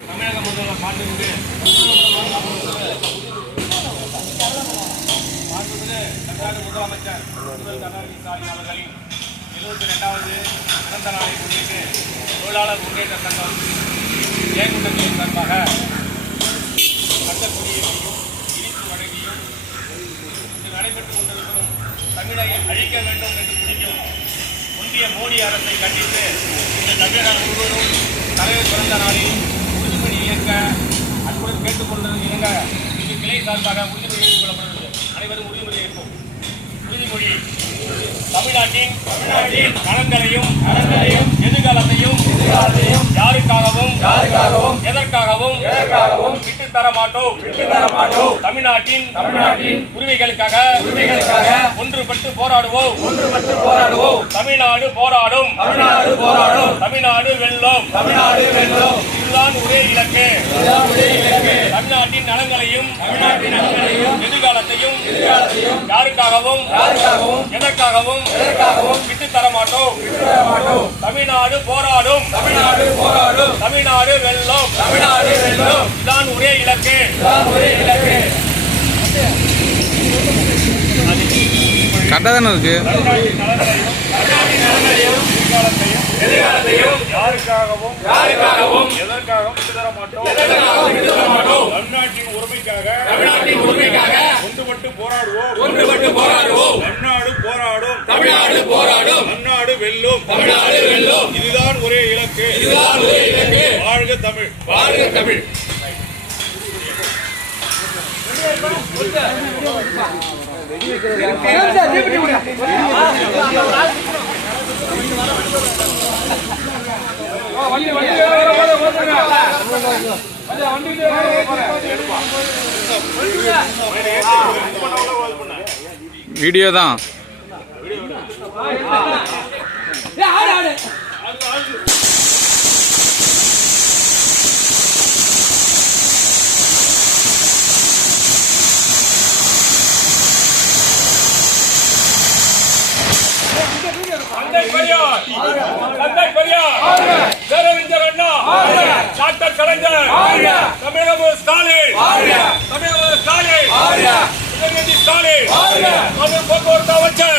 தமிழக முதல்வர் மாண்புமிகு தமிழ்நாடு முதலமைச்சர் முதல் கருணாநிதி ஸ்டாலின் அவர்களின் 72வது பிறந்த நாளை முன்னிட்டு தொழிலாளர் முன்னேற்ற சங்கம் ஜெயகுண்டத்தின் சார்பாக சட்டக்குடியையும் இனிப்பு வழங்கியும் இன்று நடைபெற்றுக் கொண்டிருக்கும் தமிழை அழிக்க வேண்டும் என்று துடிக்கும் ஒன்றிய மோடி அரசை கண்டித்து இந்த தமிழகம் முழுவதும் தலைவர் பிறந்த நாளில் உறுதிமொழி இயக்க அன்புடன் கேட்டுக்கொண்டது இணங்க இது கிளை சார்பாக உறுதிமொழி ஏற்றுக்கொள்ளப்படுகிறது. அனைவரும் உறுதிமொழி ஏற்போம். உறுதிமொழி தமிழ்நாட்டின் நலன்களையும் எதிர்காலத்தையும் யாருக்காகவும் எதற்காகவும் விட்டுத் தர மாட்டோம். தமிழ்நாட்டின் உரிமைகளுக்காக ஒன்றுபட்டு போராடுவோம். தமிழ்நாடு போராடும். தமிழ்நாடு வெல்லும். இதுதான் ஒரே இலக்கு. தமிழ்நாட்டின் நலன்களையும் எதிர்காலத்தையும் யாருக்காகவும் எதற்காகவும் விட்டுத் தர மாட்டோம். தமிழ்நாடு போராடும். தமிழ்நாடு வெல்லும். இதுதான் ஒரே இலக்கு. கரெக்டாக தானே இருக்கு. எதிர்காலத்தையும் யாருக்காகவும் எதற்காகவும் விட்டுத் தர மாட்டோம். தமிழ்நாட்டின் உரிமைக்காக ஒன்றுபட்டு போராடுவோம். தமிழ்நாடு போராடும். தமிழ்நாடு வெல்லும். இதுதான் ஒரே இலக்கு. வாழ்க தமிழ். வீடியோ தான். தந்தை பெரியார், பேரறிஞர் அண்ணா, டாக்டர் கலைஞர், தமிழக ஸ்டாலின், உதயநிதி ஸ்டாலின், போக்குவரத்து அமைச்சர்,